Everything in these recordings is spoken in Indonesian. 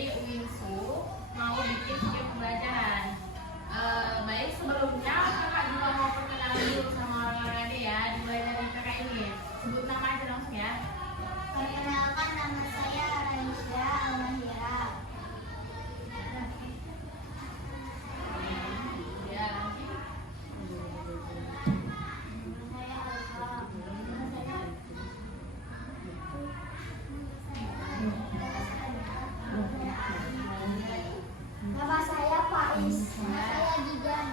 dari Winsu mau bikin video pembelajaran. Baik, sebelumnya kakak juga mau perkenalan dulu sama orang-orang adik ya. Dimulai dari kakak ini. Sebut nama aja langsung ya. Perkenalkan, nama saya Raisya Almahira. Ya, nanti. Saya Alfa. Nama saya Faiz. Nama saya Gijan.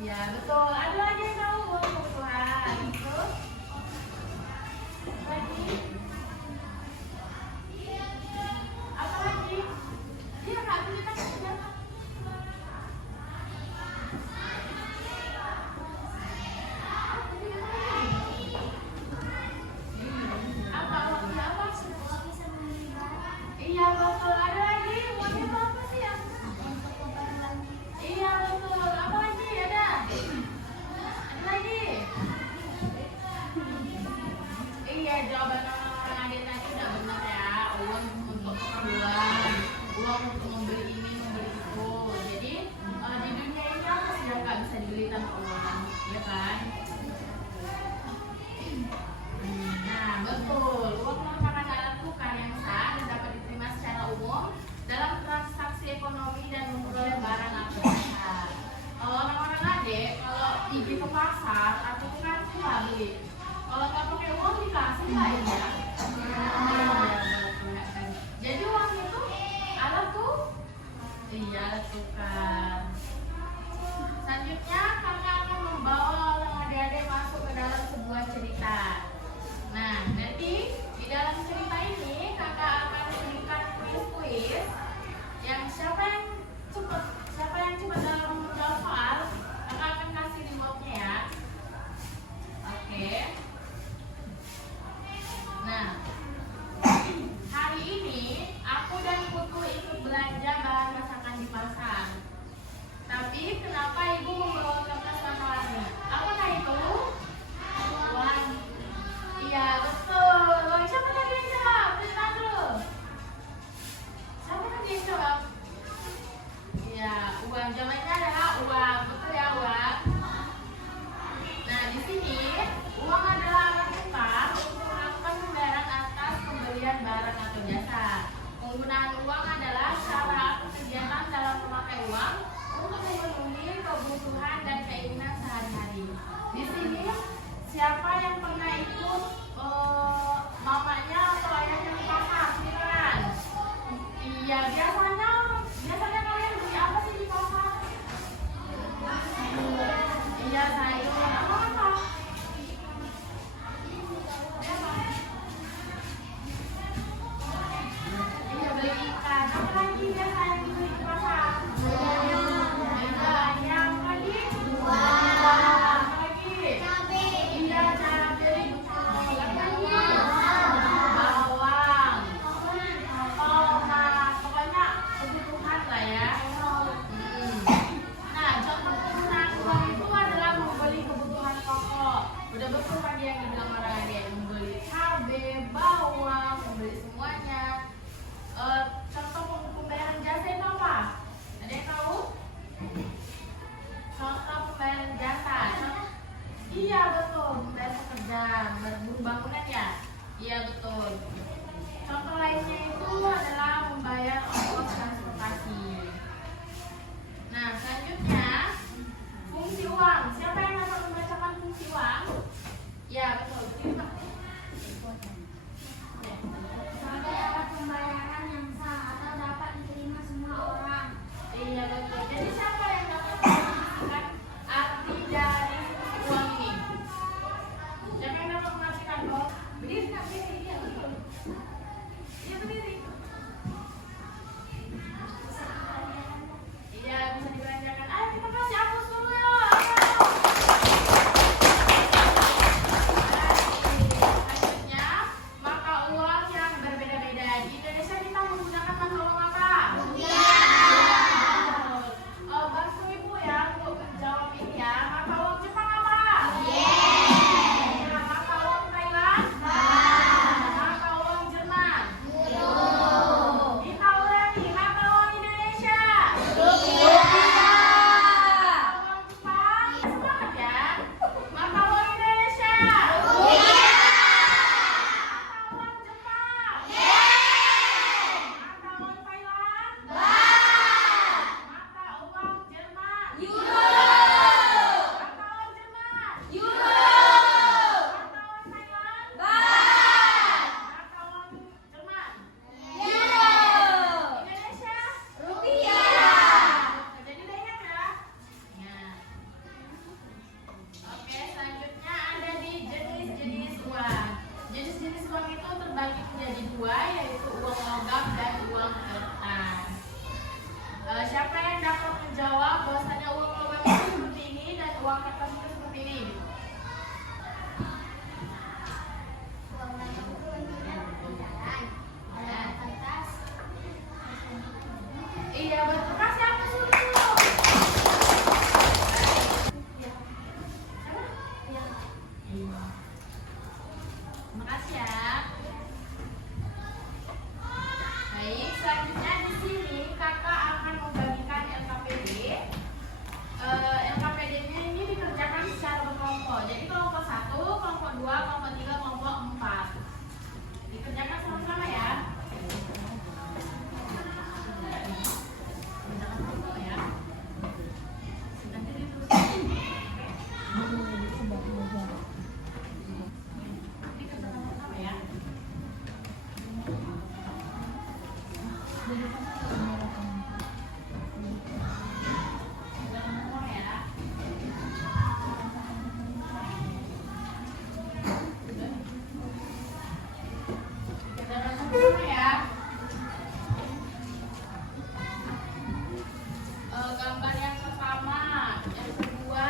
Ya betul, ada lagi yang tahu uang kebutuhan. Terus lagi apa lagi? Iya kak, kita kerja. Apa uangnya apa? Iya betul, ada lagi uangnya apa sih ya? Iya betul, apa lagi ada? Ada lagi? Iya, jawaban orang-orang adik tadi udah benar ya. Uang untuk keperluan, uang untuk membeli ini, membeli itu. Jadi di dunia ini apa sih yang nggak bisa dibeli tanpa uang, ya kan? Nah betul, uang merupakan alat tukar yang sah dan dapat diterima secara umum dalam transaksi ekonomi dan memperoleh barang atau jasa. Kalau orang-orang adik, kalau pergi ke pasar atau kan cuma beli. Kalau nggak pakai uang dikasih nggak ya? Iya, betul kan. Jadi uang itu alat tuh, iya alat tukar. Selanjutnya kakak akan membawa orang adik-adik masuk ke dalam sebuah cerita. Nah, nanti di dalam cerita ini kakak akan berikan kuis-kuis yang siapa yang cepat dalam menjawab soal, kakak akan kasih remote-nya ya. Oke. Nah, hari ini aku dan Putu ikut belanja bahan masakan di pasar. Tapi kenapa ibu membawa kertas warna-warni? Apa siapa yang pernah ikut mamanya atau ayahnya ke pasar? Silakan. Iya, biasanya kalian beli apa sih di pasar? Iya, sayur. Apa? Iya, beli ikan. Apa lagi biasanya dibeli di pasar? Iya, ayam lagi. Apa lagi? Iya, cabai. Apa lagi? Bawang. Tomat. Pokoknya kebutuhan lah ya. Nah, contoh penggunaan uang itu adalah membeli kebutuhan pokok. Udah betul tadi yang dibilang orang adik, membeli cabai, bawang, membeli semuanya. Contoh pembayaran jasa itu apa? Ada yang tahu? Contoh pembayaran jasa. Iya betul, membayar pekerjaan, buruh bangunan ya. Iya betul. Contoh lainnya itu adalah membayar ongkos transportasi. Nah, selanjutnya fungsi uang. Siapa yang dapat membacakan fungsi uang? Ya, betul. Terima. Sebagai alat pembayaran yang sah atau dapat diterima semua orang. Iya, betul. Jadi siapa yang dapat mengartikan arti dari fungsi uang ini? Siapa yang dapat mengartikan? Oh, berdiri, Kak, berdiri. Iya, betul. Iya, berdiri. Iya, bisa dibelanjakan. Ayo kita kasih hapus dulu ya. Selanjutnya, maka uang yang berbeda-beda. Di Indonesia kita menggunakan mata uang apa? Bantu ibu ya untuk menjawab ini ya. Mata uang Jepang apa? Ya, mata uang Thailand? Mata uang Jerman? Kita ulangi, mata uang Indonesia? Semangat ya. Mata uang Indonesia. Mata uang Jepang. Mata uang Thailand. Mata uang Jerman. Mata uang Jerman. Mata uang Thailand. Mata uang Jerman. Indonesia. Jadi udah ingat ya? Nah. Oke, selanjutnya ada di jenis-jenis uang. Jenis-jenis uang itu terbagi menjadi dua, yaitu uang logam dan uang kertas. Siapa yang dapat menjawab bahwasanya uang logam itu seperti ini dan uang kertas itu seperti ini? Iya betul, kasih apa dulu? Makasih ya. Baik, selanjutnya di sini kakak akan membagikan LKPD. LKPD-nya ini dikerjakan secara berkelompok. Jadi kelompok 1, kelompok 2, kelompok 3, kelompok 4. Dikerjakan sama-sama ya. Gambar yang pertama, yang kedua,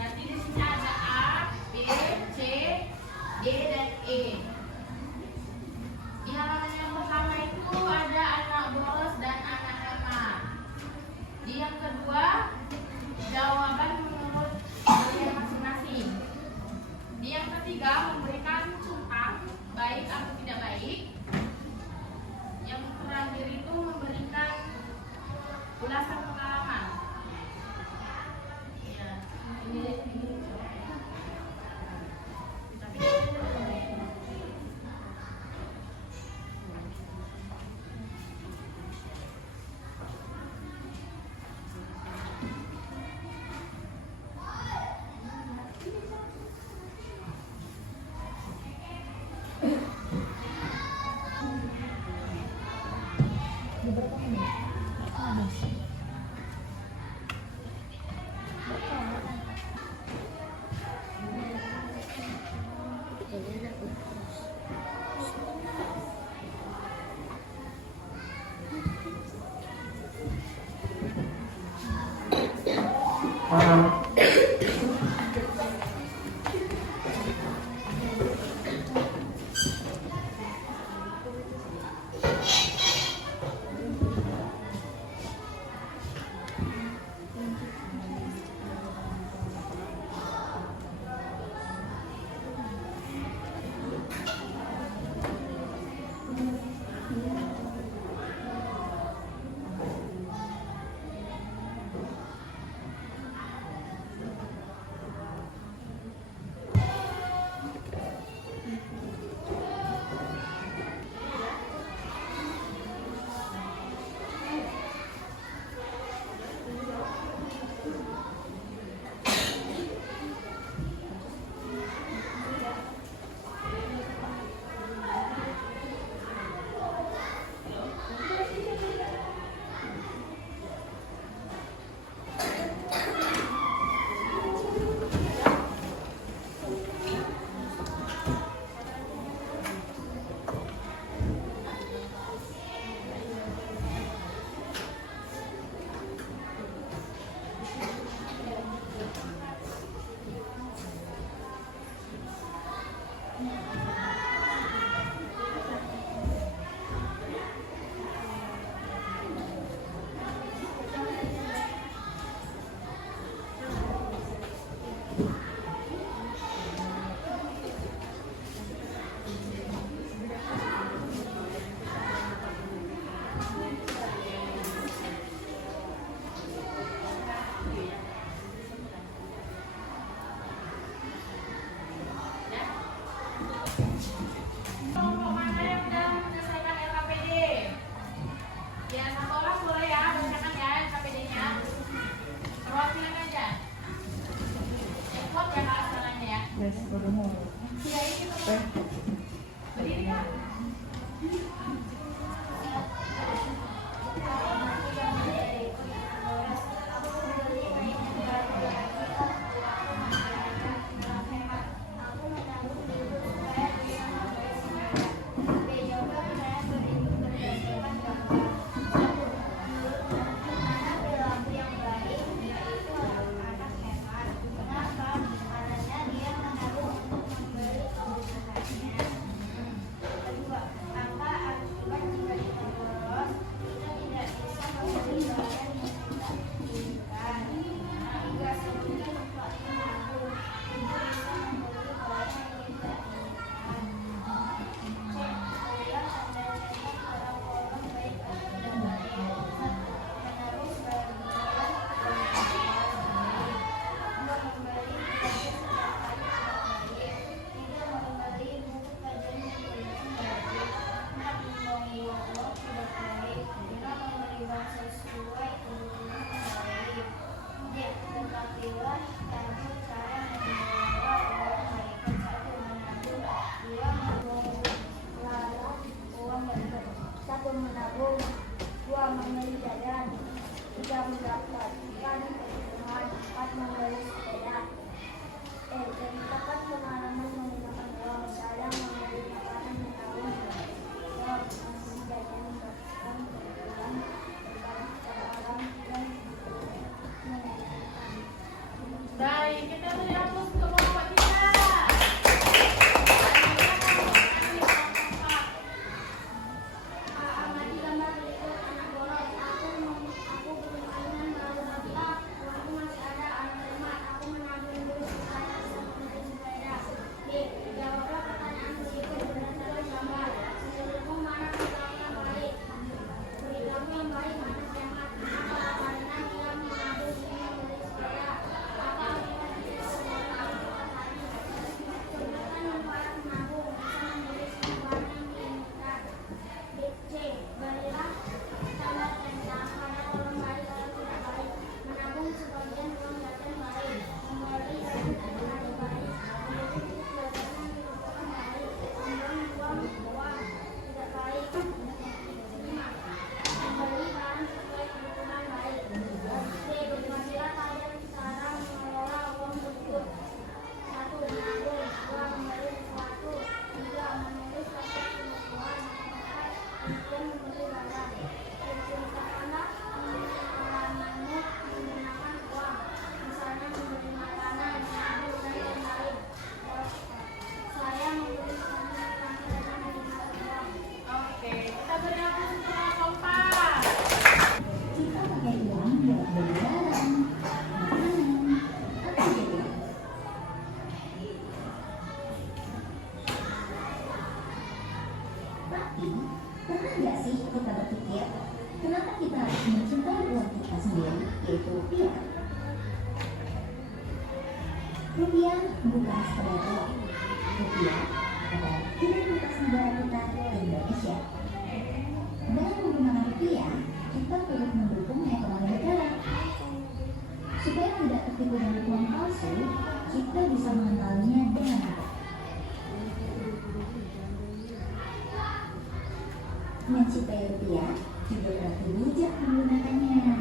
nanti di sini ada A, B, C, D dan E. Di halaman yang pertama itu ada anak bolos dan anak nama. Di yang kedua, jawaban menurut kalian masing-masing. Di yang ketiga, memberikan contoh baik atau tidak baik. Yang terakhir itu memberikan ulasan pengalaman. Ya, ini. Kelompok mana yang sudah menyelesaikan LKPD? Ya, satu orang boleh ya, bacakan ya LKPD-nya. Perwakilan aja. Ikut ya kalau salahnya ya. Ya, ini teman. Berdiri ya. Kedua, angka harus nggak sih kita berpikir, kenapa kita harus mencintai uang kita sendiri, yaitu rupiah? Rupiah bukan sekedar uang. Rupiah adalah identitas negara kita di Indonesia. Dengan menggunakan rupiah, kita turut mendukung ekonomi negara. Supaya tidak tertipu dengan uang palsu, kita bisa mengenalinya dengan baik. Mencintai rupiah juga berarti bijak menggunakannya.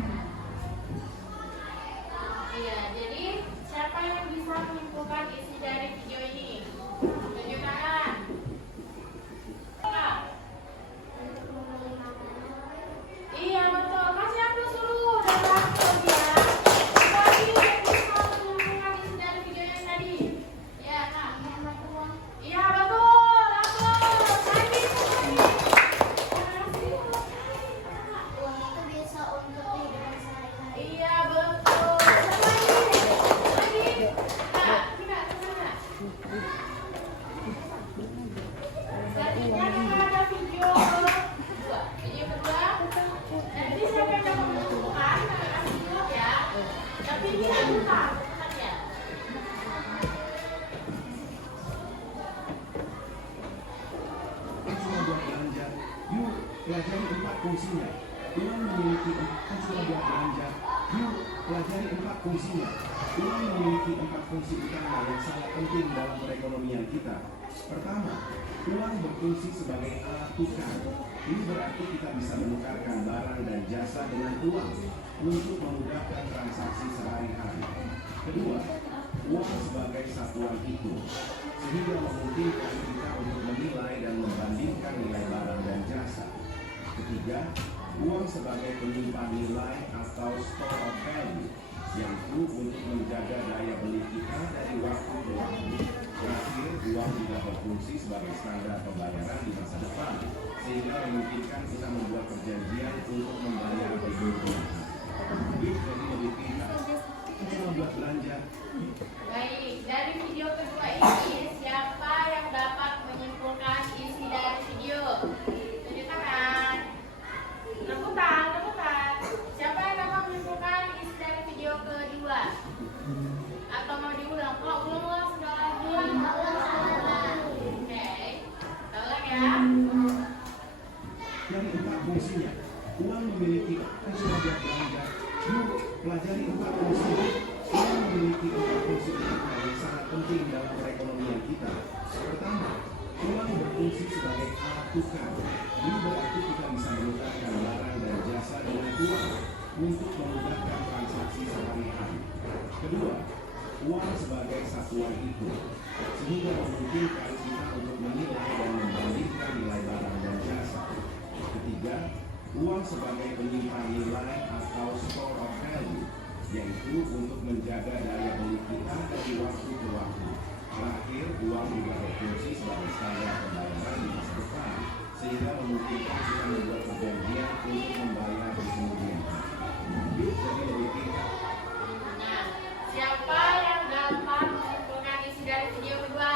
Iya, jadi siapa yang bisa menyimpulkan isi dari video ini? Tunjuk tangan. Kak. Iya betul, kasih aplaus dulu dan langsung ya. Lagi bisa menyimpulkan isi dari video yang tadi. Ya kak. Iya betul, aplaus. Lagi. Uang itu bisa untuk kehidupan sehari-hari. Iya betul. Lagi. Kak, tidak kemana? Selanjutnya kita ada video kedua. Video kedua. Nanti siapa yang dapat menentukan, kita kasih jawab ya. Tapi ini saya buka, bukan ya. Cuma buat belanja, yuk pelajari 4 fungsinya. Uang memiliki 4 fungsinya. Uang memiliki 4 fungsi utama yang sangat penting dalam perekonomian kita. Pertama, uang berfungsi sebagai alat tukar. Ini berarti kita bisa menukarkan barang dan jasa dengan uang untuk memudahkan transaksi sehari-hari. Kedua, uang sebagai satuan hitung, sehingga memungkinkan kita untuk menilai dan membandingkan nilai barang dan jasa. Ketiga, uang sebagai penyimpan nilai atau store of value, yaitu untuk menjaga daya beli kita dari waktu ke waktu. Terakhir, uang juga berfungsi sebagai standar pembayaran di masa depan, sehingga memungkinkan kita membuat perjanjian untuk membayar berikutnya. Yuk, jadi lebih pintar. Kita membuat belanja. Baik, dari video kedua ini siapa yang dapat menyimpulkan isi dari video? Tunjuk tangan. Rebutan. Siapa yang dapat menyimpulkan isi dari video kedua? Atau mau diulang? Kalau ulang sudah lagi. Oke, ulang ya. Dari 4 fungsinya, uang memiliki sebagai belanja. Yuk, pelajari 4 fungsinya. Uang memiliki 4 fungsi utama yang sangat penting dalam perekonomian kita. Pertama, uang berfungsi sebagai alat tukar. Ini berarti kita bisa menukarkan barang dan jasa dengan uang untuk memudahkan transaksi sehari-hari. Kedua, uang sebagai satuan hitung, sehingga memungkinkan kita untuk menilai dan membandingkan nilai barang dan jasa. Ketiga, uang sebagai penyimpan nilai atau store of value, yaitu untuk menjaga daya beli kita dari waktu ke waktu. Terakhir, uang juga berfungsi sebagai standar pembayaran di masa depan, sehingga memungkinkan kita membuat perjanjian untuk membayar di kemudian hari. Yuk, jadi lebih pintar. Nah, siapa yang dapat menyimpulkan isi dari video kedua?